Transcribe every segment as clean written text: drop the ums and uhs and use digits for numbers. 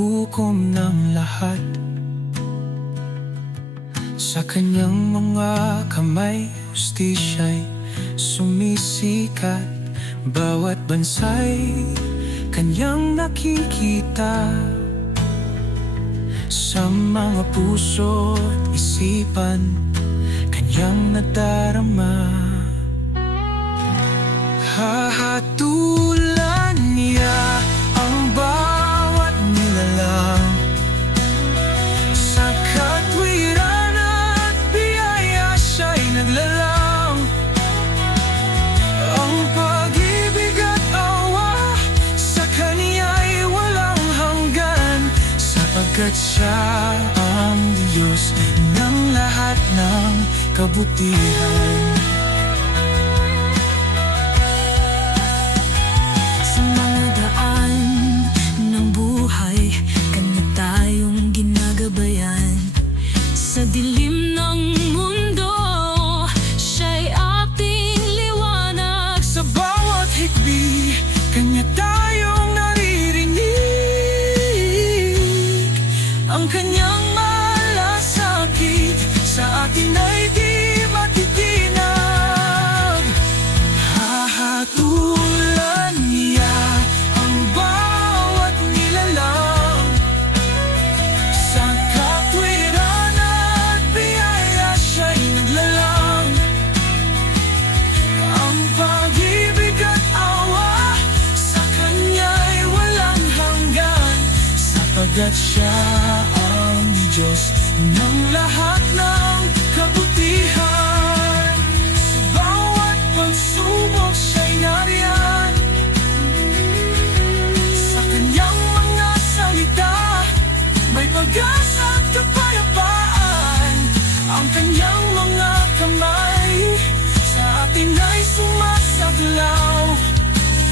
naghuhukom ng lahat. Sa kanyang mga kamay, hustisya'y sumisikat. Bawat bansa'y kanyang nakikita. Sa mga puso't isipan, kanyang nadarama. Hahatulan niya ang bawat nilalang. Sa katwiran at biyaya siya'y naglalang. Ang pag-ibig at awa sa Kaniya'y walang hanggan, sapagkat Siya ang Diyos ng lahat ng kabutihan. Sa mga daan ng buhay, Kanya tayong ginagabayan. Sa dilim ng mundo, Siya'y ating liwanag. Sa bawat hikbi, Kanya tayong naririnig. Ang Kanyang malasakit sa atin ay di matitinag. Hahatulan niya ang bawat nilalang. Sa katwiran at biyaya siya'y naglalang. Ang pag-ibig at awa sa Kanya'y walang hanggan, sapagkat Siya ang Diyos ng lahat ng kabutihan. Sa bawat pagsubok siya'y nariyan. Sa Kanyang mga salita, may pag-asa at kapayapaan. Ang Kanyang mga kamay sa atin ay sumasaklaw.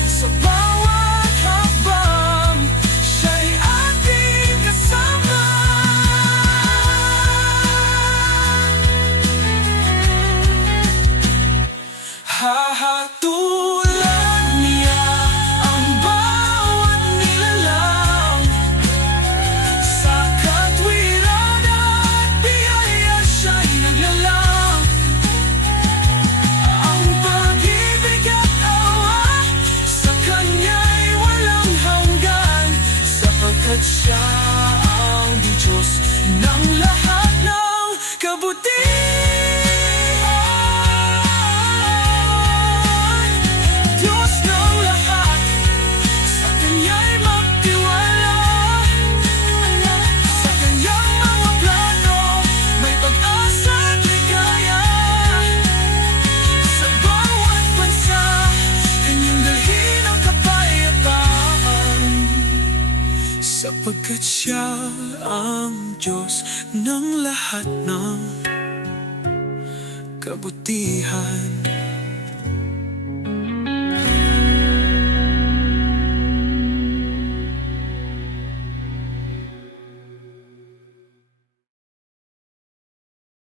Sa bawat hakbang, Siya'y ating kasama. Hahatulan niya ang bawat nilalang. Sa katwiran at biyaya siya'y naglalang. Ang pag-ibig at awa sa Kanya'y walang hanggan, sapagkat Siya ang Diyos ng lahat ng kabutihan. Diyos ng lahat, sa Kanya'y magtiwala. Sa Kanyang mga plano, may pag-asa at ligaya. Sa bawat bansa, Kanyang dalhin ang kapayapaan, sapagkat Siya ang Diyos ng lahat ng kabutihan.